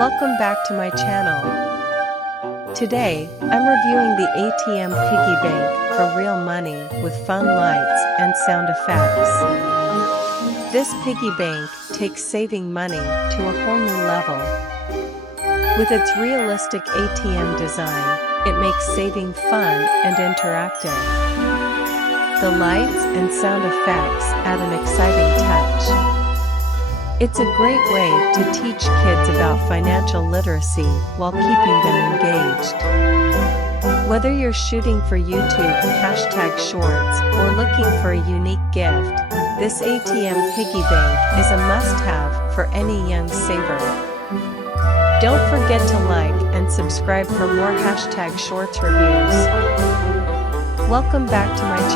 Welcome back to my channel. Today, I'm reviewing the ATM Piggy Bank for real money with fun lights and sound effects. This piggy bank takes saving money to a whole new level. With its realistic ATM design, it makes saving fun and interactive. The lights and sound effects add an exciting touch. It's a great way to teach kids about financial literacy while keeping them engaged. Whether you're shooting for YouTube #shorts or looking for a unique gift, this ATM Piggy Bank is a must-have for any young saver. Don't forget to like and subscribe for more #shorts reviews. Welcome back to my channel.